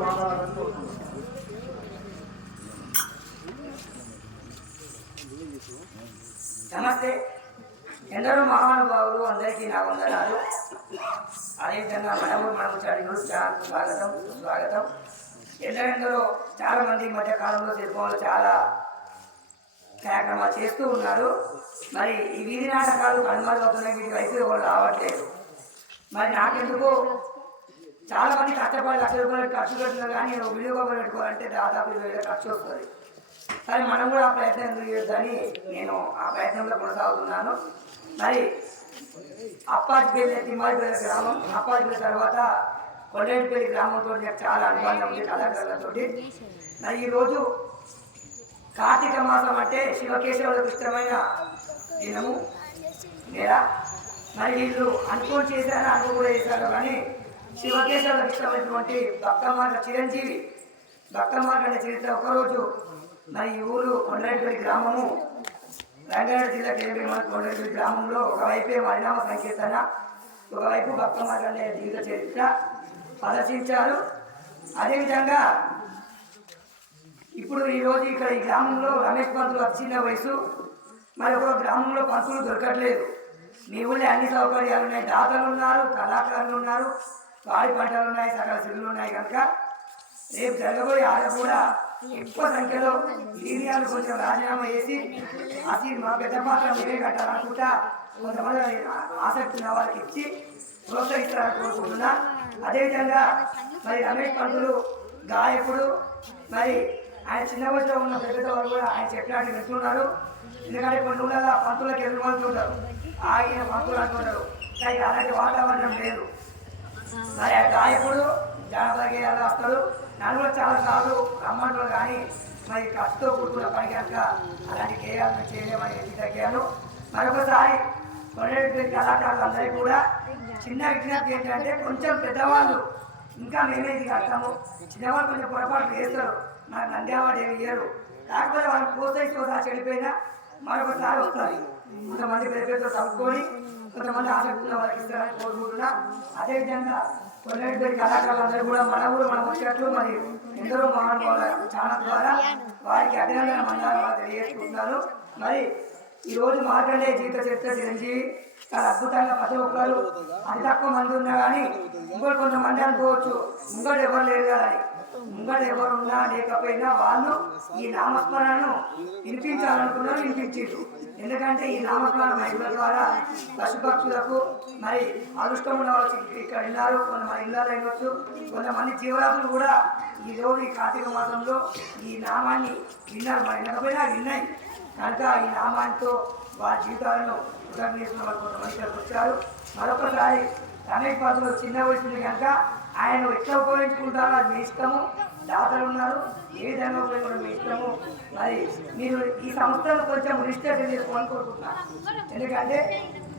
కోరుతున్నాను నమస్తే. ఎందరో మహానుభావులు అందరికీ నా వందనాలు. అదేవిధంగా మనము మనము చడిలు చాలా స్వాగతం స్వాగతం. ఎందరెందరో చాలా మంది ఈ మధ్య కాలంలో శిల్పంలో చాలా కార్యక్రమాలు చేస్తూ ఉన్నారు. మరి ఈ వీధి నాటకాలు కనుమరుగవుతున్నాయి వీటి వైపు ఎవరు రావట్లేదు. మరి నాకెందుకు చాలా మంది కష్టపడి లక్ష రూపాయలు ఖర్చు పెడుతున్నారు కానీ నేను వినియోగం పెట్టుకోవాలంటే దాదాపు ఇరవై వేల ఖర్చు వస్తుంది. కానీ మనం కూడా ఆ ప్రయత్నం ఎందుకు చేయొద్దని నేను ఆ ప్రయత్నంలో కొనసాగుతున్నాను. మరి అప్పాజిపల్లి తిమ్మాజిపల్లి గ్రామం అప్పాజిపల్లి తర్వాత కొండేటిపల్లి గ్రామంతో నాకు చాలా అనుబంధం ఉంది కళాకారులతో మరి ఈరోజు కార్తీక మాసం అంటే శివకేశవులకు ఇష్టమైన దినము నెల మరి వీళ్ళు అనుకోని చేశారు అనుకో కూడా చేశారు కానీ శివకేశవులకు ఇష్టమైనటువంటి మాటల చిరంజీవి భక్తమాత అనే చరిత్ర ఒకరోజు మరి ఈ ఊరు కొండరెడ్డి గ్రామము రంగారెడ్డి జిల్లా కేంద్ర మన కొండరెడ్డి గ్రామంలో ఒకవైపే పరిణామ సంకీర్తన ఒకవైపు భక్త అనే జీవిత చరిత్ర ప్రదర్శించారు అదేవిధంగా ఇప్పుడు ఈరోజు ఇక్కడ ఈ గ్రామంలో రమేష్ పంతులు చిన్న వయసు మరి ఒక గ్రామంలో పంతులు దొరకట్లేదు మీ ఊళ్ళో అన్ని సౌకర్యాలు ఉన్నాయి దాతలు ఉన్నారు కళాకారులు ఉన్నారు పాడి పంటలు ఉన్నాయి సకల సిరులు ఉన్నాయి కనుక రేపు జరగబోయే ఆడ కూడా ఎక్కువ సంఖ్యలో సీనియర్లు కొంచెం రాజీనామా చేసి అసలు మా పెద్ద పాత్ర మీరే కట్టాలనుకుంటా కొంతమంది ఆసక్తి ఉన్న వాళ్ళకి ఇచ్చి ప్రోత్సహిస్తారని కోరుకుంటున్నా. అదేవిధంగా మరి రమేష్ పంతులు గాయకుడు మరి ఆయన చిన్న వయసులో ఉన్న పెద్ద వాళ్ళు కూడా ఆయన చెప్పడానికి వింటున్నారు ఎందుకంటే కొన్ని ఊళ్ళలో పంతులకు ఎదురు పంతుంటారు ఆగిన పంతులు అంటుంటారు. కానీ అలాంటి వాతావరణం లేదు మరి ఆ గాయకుడు జానపద గేయాలు వస్తాడు నన్ను కూడా చాలా సార్లు రమ్మంటారు కానీ మరి ఖర్చుతో కూడుకున్న పని కనుక అలాంటి కేయాలను చేయలేమని ఎత్తి తగ్గాను మరొకసారి కొనేటువంటి కళాకారులు కూడా చిన్న విజ్ఞప్తి ఏంటంటే కొంచెం పెద్దవాళ్ళు ఇంకా మేమే ఇది కడతాము చిన్నవాళ్ళు కొంచెం పొరపాటు చేస్తారు. నాకు నంద్యావాడు ఏమి ఇయ్యరు కాకపోతే వాళ్ళు ప్రోత్సహిస్తూ ఒకసారి చెడిపోయినా మరొకసారి వస్తారు కొంతమంది పెద్ద పెద్ద కొంతమంది ఆసక్తి వారికి ఇస్తారని కోరుకుంటున్నా. అదేవిధంగా కొన్నిటి కళాకారులందరూ కూడా మన ఊరు మనం వచ్చినట్లు మరి ఎందరో మహానుభావుల ఛానల్ ద్వారా వారికి అభినందన మండలాలు తెలియజేసుకుంటున్నాను మరి ఈ రోజు మాట్లాడే జీవిత చరిత్ర చిరంజీవి చాలా అద్భుతంగా ప్రతి ఒక్కరు అతి తక్కువ మంది ఉన్నా కానీ ఇంకోటి కొంతమంది అనుకోవచ్చు ఇంకోటి ఎవరు లేరు కదా ముంగడు ఎవరు ఉన్నా లేకపోయినా వాళ్ళు ఈ నామస్మరణను వినిపించాలనుకున్నారు వినిపించారు. ఎందుకంటే ఈ నామస్మరణ మహిళల ద్వారా పశుపక్షులకు మరి అదృష్టం ఉన్న వాళ్ళు ఇక్కడ విన్నారు కొంతమంది ఇళ్ళలో అయినొచ్చు కొంతమంది జీవరాశులు కూడా ఈ రోజు ఈ కార్తీక మాసంలో ఈ నామాన్ని విన్నారు. మరి వినకపోయినా విన్నాయి. కనుక ఈ నామాంతో వారి జీవితాలను ఉదయం వాళ్ళు కొంతమంది వచ్చారు. మరొకసారి రమేష్ పాత్రలో చిన్న వయసుంది కనుక ఆయన ఎట్లా ఉపయోగించుకుంటారో అది మీ ఇష్టము. దాతలు ఉన్నారు. ఏ విధంగా ఉపయోగించడం మీ ఇష్టము. మరి మీరు ఈ సంస్థను కొంచెం రిజిస్టర్ చేసుకోవాలని కోరుకుంటున్నాను ఎందుకంటే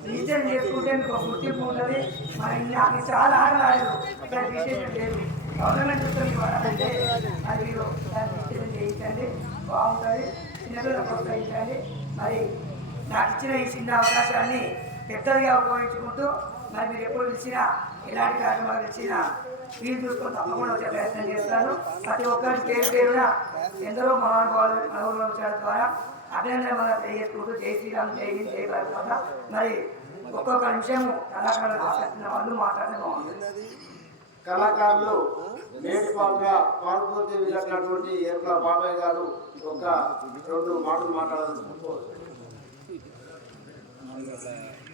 రిజిస్టర్ చేసుకుంటే మీకు ఒక గుర్తింపు ఉంటుంది మరి నాకు చాలా ఆటలు ఆడలేదు ఇక్కడ రిజిస్ట్రేషన్ లేదు గవర్నమెంట్ ఉత్తర్వులు ఇవ్వాలంటే అది మీరు దాన్ని రిజిస్ట్రేషన్ చేయించండి. బాగుంటుంది. చిన్నపిల్లలు ప్రోత్సహించాలి. మరి నాకు ఇచ్చిన ఈ చిన్న అవకాశాన్ని పెద్దదిగా ఉపయోగించుకుంటూ మరి మీరు ఎప్పుడు పిలిచినా ఎలాంటి కార్యక్రమాలు ఇచ్చినా వీలు చూసుకొని తప్పకుండా వచ్చే ప్రయత్నం చేస్తాను. ప్రతి ఒక్కరి పేరు పేరున ఎందరో మహానుభావులు మనవులు వచ్చారు ద్వారా అభినందన వల్ల తెలియజేసుకుంటూ జై శ్రీరామ్ జై హింద్ జై భారత్ మరి ఒక్కొక్క నిమిషము కళాకారులు మాట్లాడుతున్న వాళ్ళు మాట్లాడడం బాగుంటుంది. కళాకారులు నేటి పాలుగా పాల్పూర్తి వెళ్ళినటువంటి ఏర్పల బాబాయ్ గారు ఒక రెండు మాటలు మాట్లాడాలనుకుంటున్నారు